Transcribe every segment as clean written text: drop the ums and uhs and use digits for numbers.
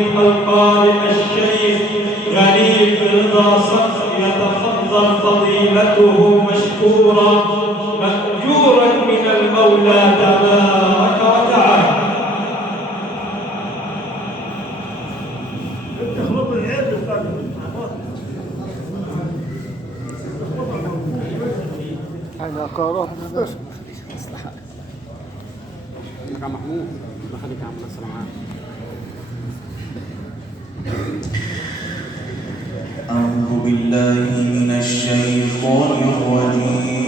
القارئ الشيخ غريب رضا صقر يتفضل فضيلته مشكورا مأجورا من المولى تبارك وتعالى. أنا قرأت مصلحة محمود ما خليك عم نصر معاه. أعوذ بالله من الشيطان الرجيم.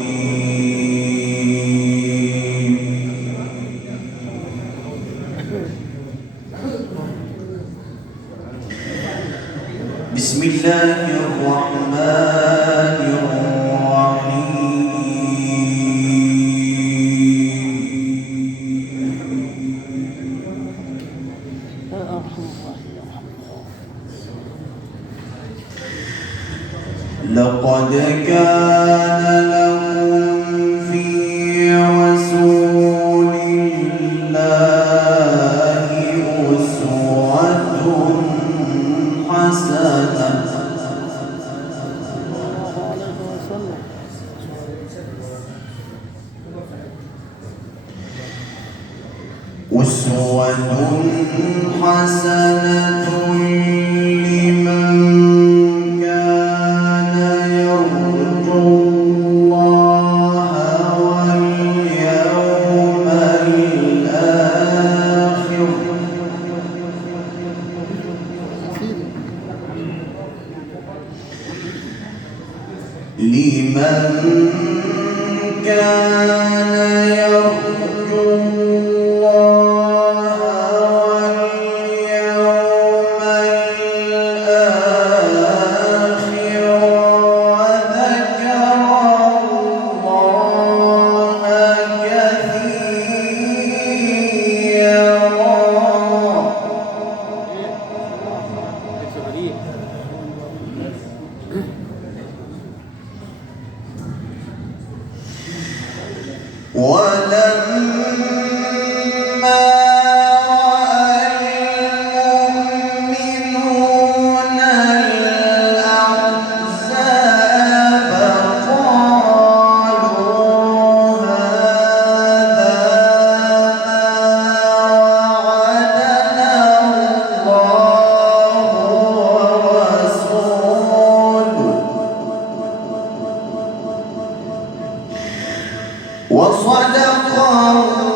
بسم الله الرحمن الرحيم. لقد كان لكم في رسول الله أسوة حسنة لمن كان يرجو الله واليوم الآخر وذكر الله كثيرا. ولما المؤمنون الأحزاب قالوا هذا ما وعدنا الله ورسوله وصدق الله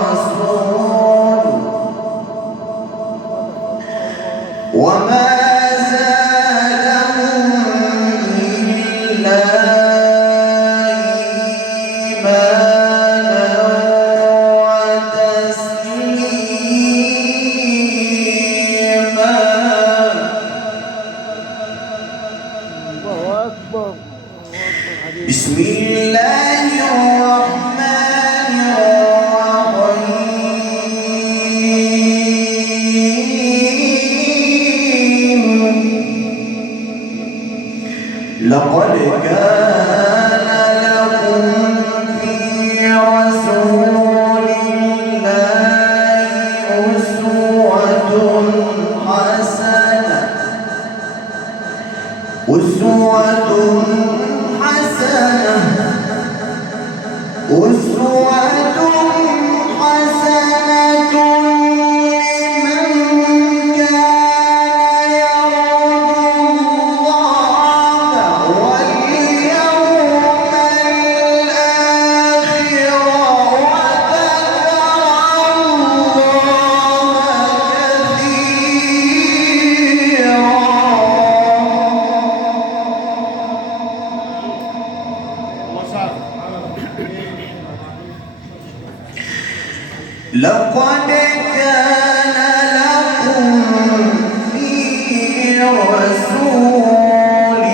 ورسوله وما زادهم إلا إيمانا وتسليما. الله أكبر. بسم الله الرحمن الرحيم. لقد كان لكم في رسول الله أسوة حسنة لمن كان يرجو الله واليوم الآخر وذكر الله كثيرا. لقد كان لكم في رسول الله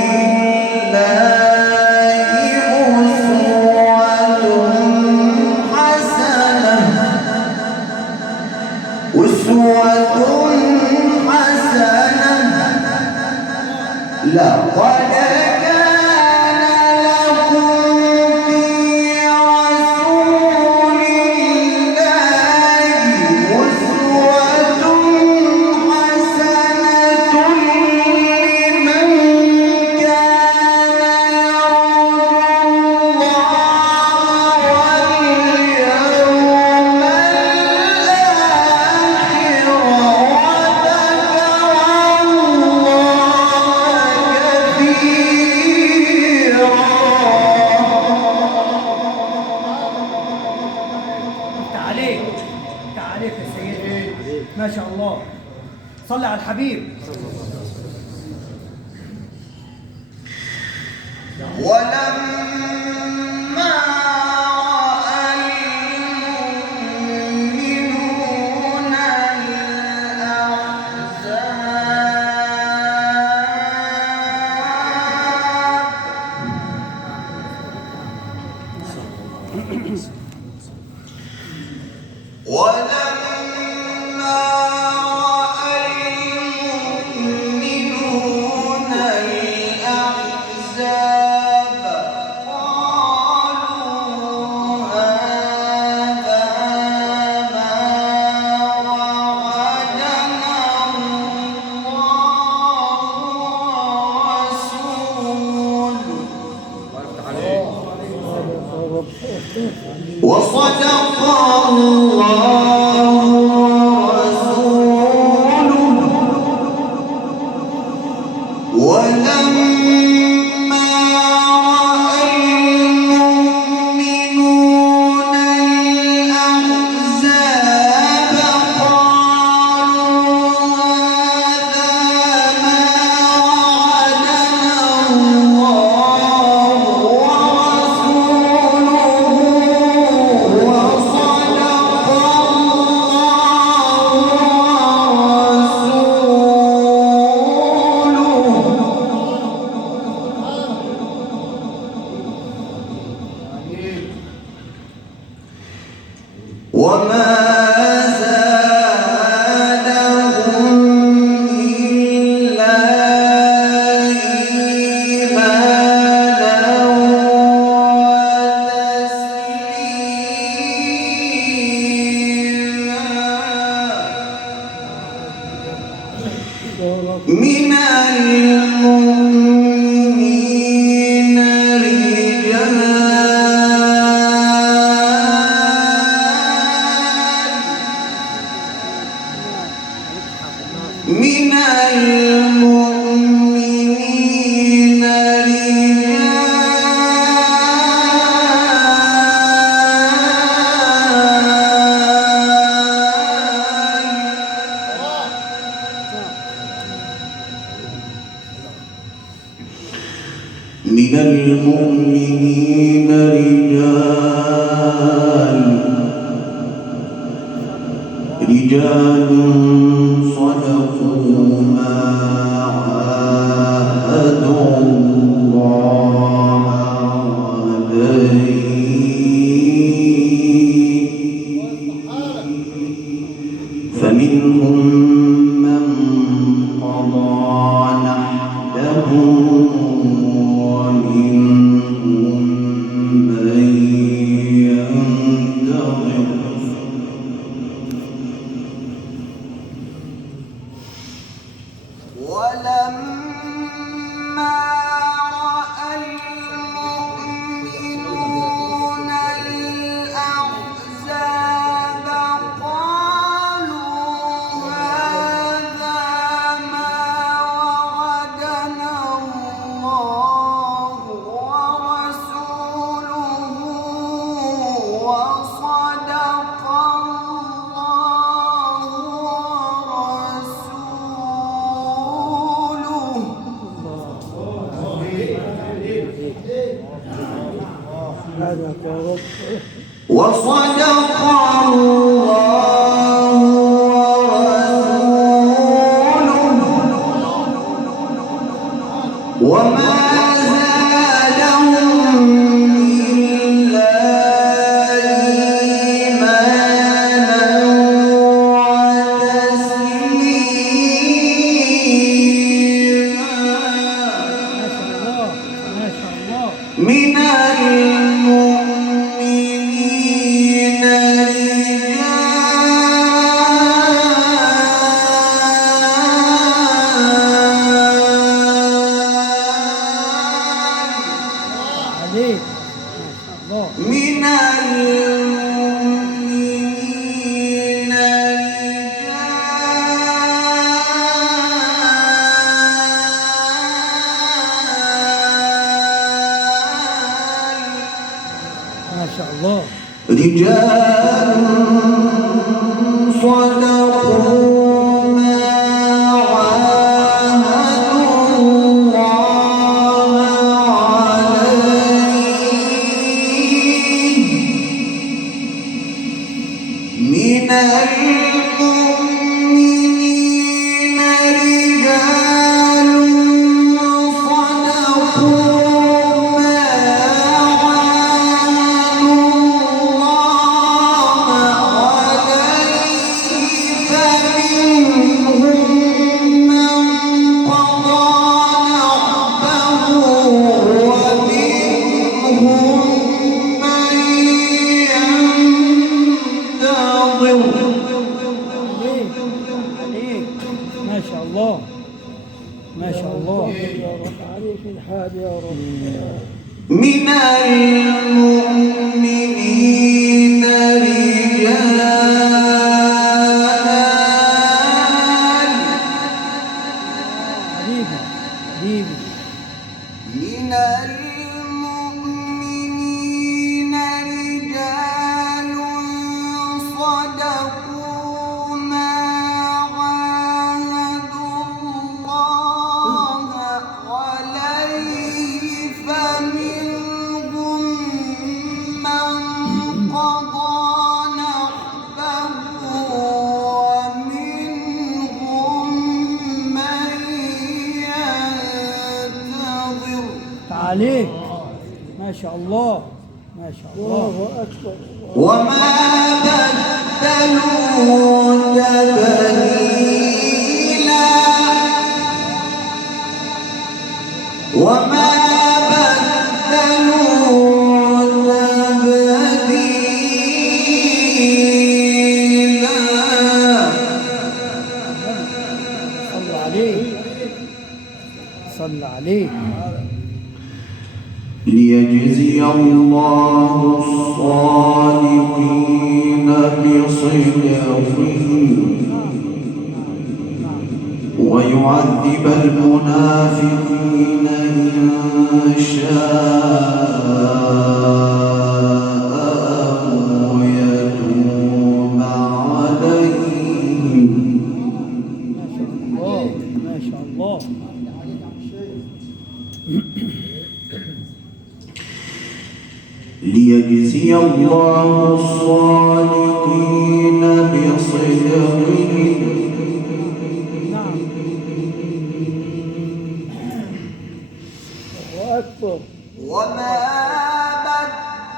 أسوة حسنة. لقد كان لكم في رسول الله أسوة ما شاء الله. صل على الحبيب. ولما رأى المؤمنون الأحزاب قالوا هذا ما وعدنا الله ورسوله وصدق الله ورسوله ولما رأى المؤمنون الأحزاب قالوا هذا ما وعدنا الله ورسوله وصدق وما زادهم إلا إيمانا وتسليما من المؤمنين من المؤمنين رجال صدقوا ما عاهدوا الله عليه فمنهم من قضى نحبه ومنهم من ينتظر ولما رأى المؤمنون الأحزاب قالوا هذا ما وعدنا الله ورسوله وصدق الله وصدق الله ورسوله وما زادهم إلا إيمانا وتسليما من المؤمنين من المؤمنين ما شاء الله. رجال صدقوا الله ما شاء الله. يا رب عليك الحال يا رب. من المؤمنين رجال حبيبي حبيبي. من المؤمنين رجال صدقوا ما عاهدوا الله عليه فمنهم من قضى نحبه ومنهم من ينتظر. عليك ما شاء الله ما شاء الله. الله أكبر. وما بدلوا تبديلا وما بدلوا تبديلا. صل عليه صل عليه. ليجزي الله الصادقين بصدقهم ويعذب المنافقين إن شاء أو يتوب عليهم. ما شاء الله. ليجزي الله الصادقين بصدقهم نعم. الله أكبر. وما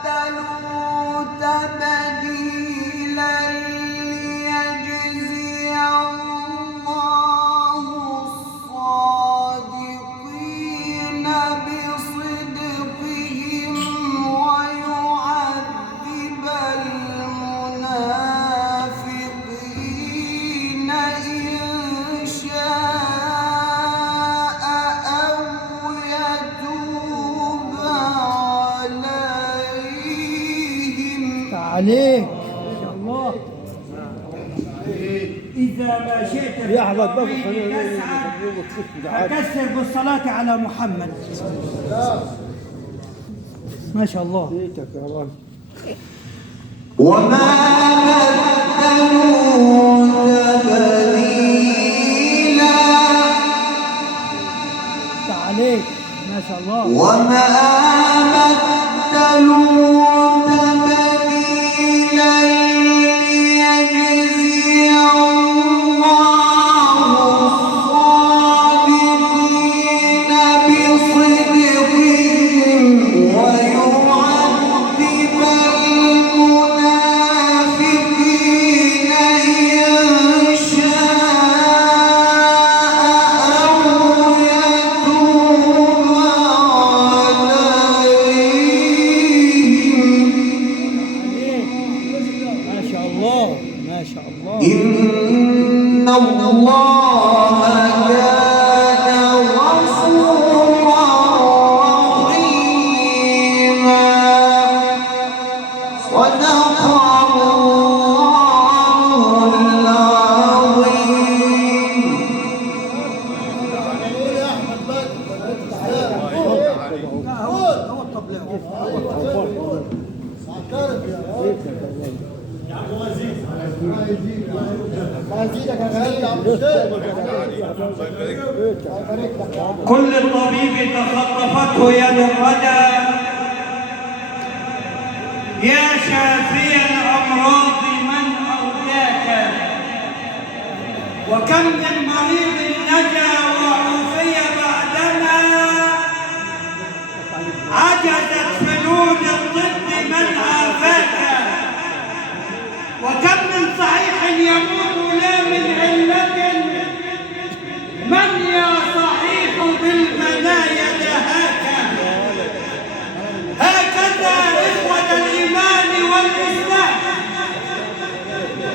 بدلوا تبديلا. ليجزي الله الصادقين بصدقهم ويعذب المنافقين إن شاء أو يتوب عليهم. عليك ما شاء الله. إذا ما شئت يا أحمد بابا بالتوحيد تسعى فكسر بالصلاة على محمد. ما شاء الله. بيتك يا رب. وما بدلوا تبديلا. عليك ما شاء الله. وما بدلوا تبديلا. ليجزي الله الصادقين بصدقهم ويعذب المنافقين إن شاء أو يتوب عليهم. ما شاء الله ما شاء الله. إن الله كان غفورا رحيما. صدق الله العظيم. هو الطبلة. كل طبيب تخطفته يد الردى يا شافي الأمراض من أوداك. وكم من مريض نجا وعوفي بعدما عجزت فنون الطب من عافاك. وكم من صحيح يموت لا من علة من يا صحيح بالمنايا دهاك. هكذا إخوة الإيمان والإسلام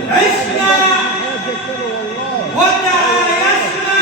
عشنا وتعايشنا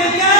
الختان